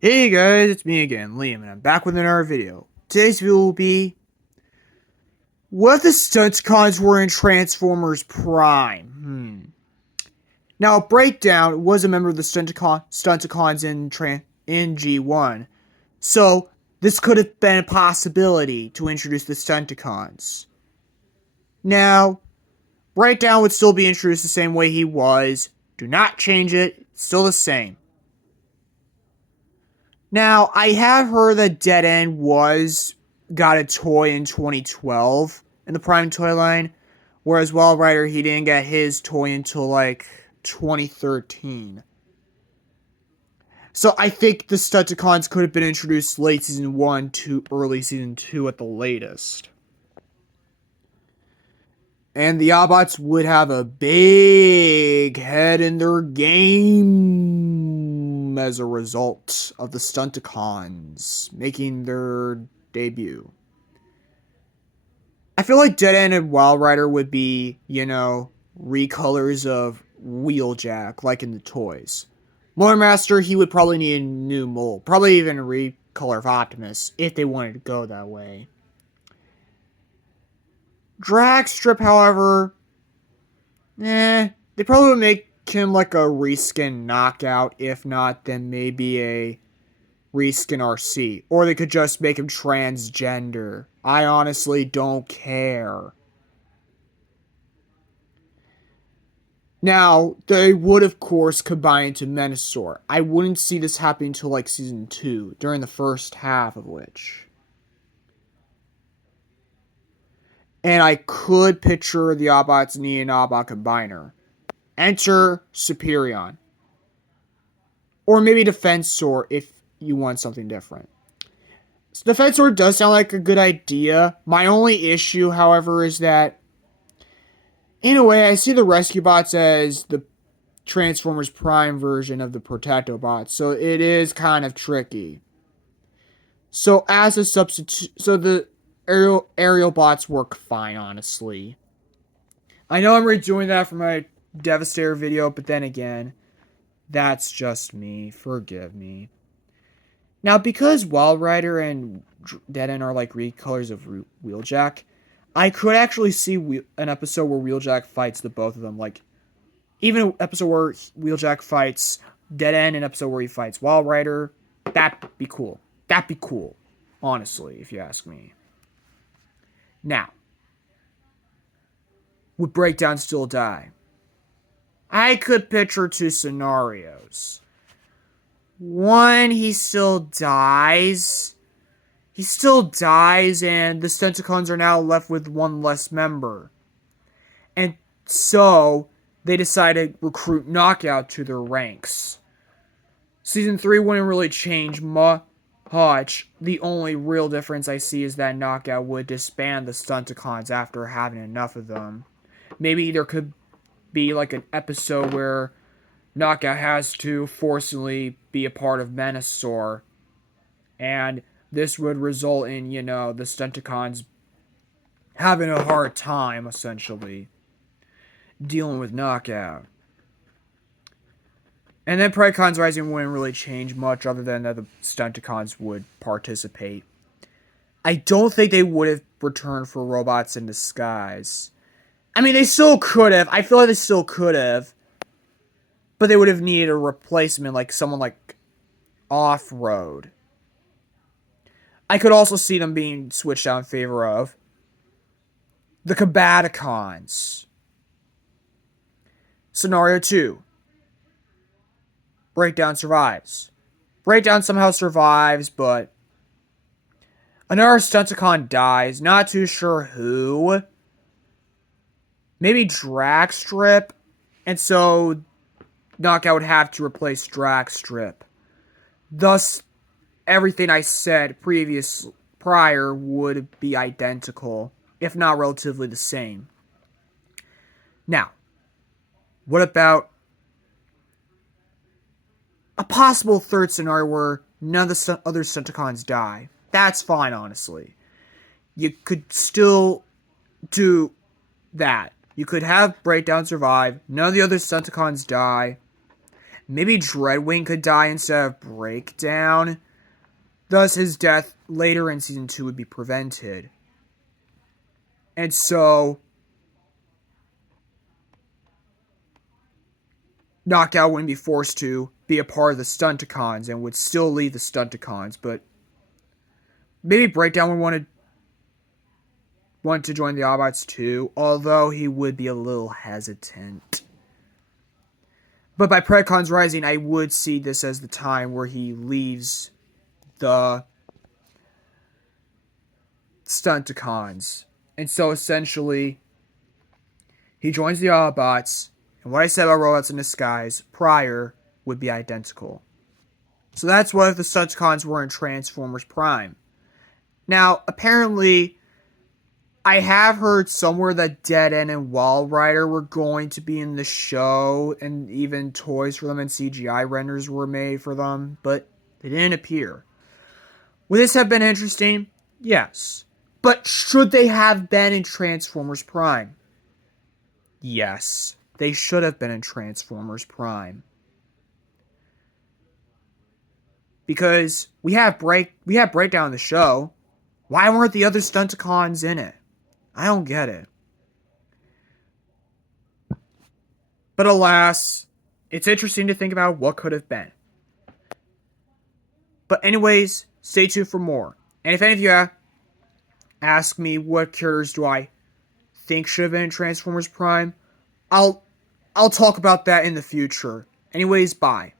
Hey guys, it's me again, Liam, and I'm back with another video. Today's video will be what if the Stunticons were in Transformers Prime? Now, Breakdown was a member of the Stunticons in G1, so this could have been a possibility to introduce the Stunticons. Now, Breakdown would still be introduced the same way he was. Do not change it, it's still the same. Now, I have heard that Dead End got a toy in 2012 in the Prime toy line, whereas Wild Rider he didn't get his toy until like 2013. So I think the Stunticons could have been introduced late season 1 to early season 2 at the latest. And the Autobots would have a big head in their game as a result of the Stunticons making their debut. I feel like Dead End and Wild Rider would be, recolors of Wheeljack, like in the toys. Motormaster, he would probably need a new mold. Probably even a recolor of Optimus, if they wanted to go that way. Dragstrip, however, they probably would make him like a reskin knockout. If not, then maybe a reskin RC. Or they could just make him transgender. I honestly don't care. Now, they would, of course, combine into Menasor. I wouldn't see this happening until like season 2, during the first half of which. And I could picture the Autobots needing an Autobot combiner. Enter Superion. Or maybe Defensor if you want something different. Defensor does sound like a good idea. My only issue, however, is that in a way I see the Rescue Bots as the Transformers Prime version of the Protectobots, so it is kind of tricky. So as a substitute, so the aerial bots work fine, honestly. I know I'm redoing that for my Devastator video, but then again, that's just me. Forgive me. Now, because Wild Rider and Dead End are like recolors of Wheeljack, I could actually see an episode where Wheeljack fights the both of them. Like, even an episode where Wheeljack fights Dead End, an episode where he fights Wild Rider. That'd be cool. That'd be cool, honestly, if you ask me. Now, would Breakdown still die? I could picture two scenarios. One, he still dies. He still dies, and the Stunticons are now left with one less member. And so, they decide to recruit Knockout to their ranks. Season 3 wouldn't really change much. The only real difference I see is that Knockout would disband the Stunticons after having enough of them. Maybe there could be like an episode where Knockout has to forcibly be a part of Menasor. And this would result in, the Stunticons having a hard time, essentially, dealing with Knockout. And then Predacons Rising wouldn't really change much other than that the Stunticons would participate. I don't think they would have returned for Robots in Disguise. I mean, they still could have. I feel like they still could have. But they would have needed a replacement, like someone like Off-Road. I could also see them being switched out in favor of the Combaticons. Scenario 2. Breakdown survives. Breakdown somehow survives, but another Stunticon dies. Not too sure who. Maybe Dragstrip. And so Knockout would have to replace Dragstrip. Thus, everything I said prior would be identical, if not relatively the same. Now, what about a possible third scenario where none of the other Stunticons die? That's fine, honestly. You could still do that. You could have Breakdown survive, none of the other Stunticons die, maybe Dreadwing could die instead of Breakdown. Thus, his death later in Season 2 would be prevented. And so, Knockout wouldn't be forced to be a part of the Stunticons and would still lead the Stunticons, but maybe Breakdown would want to join the Autobots too, although he would be a little hesitant. But by Predacons Rising, I would see this as the time where he leaves the Stunticons. And so essentially, he joins the Autobots, and what I said about Robots in Disguise prior would be identical. So that's what if the Stunticons were in Transformers Prime. Now, apparently, I have heard somewhere that Dead End and Wild Rider were going to be in the show, and even toys for them and CGI renders were made for them, but they didn't appear. Would this have been interesting? Yes. But should they have been in Transformers Prime? Yes. They should have been in Transformers Prime. Because we have Breakdown in the show. Why weren't the other Stunticons in it? I don't get it. But alas, it's interesting to think about what could have been. But anyways, stay tuned for more. And if any of you ask me what characters do I think should have been in Transformers Prime, I'll talk about that in the future. Anyways, bye.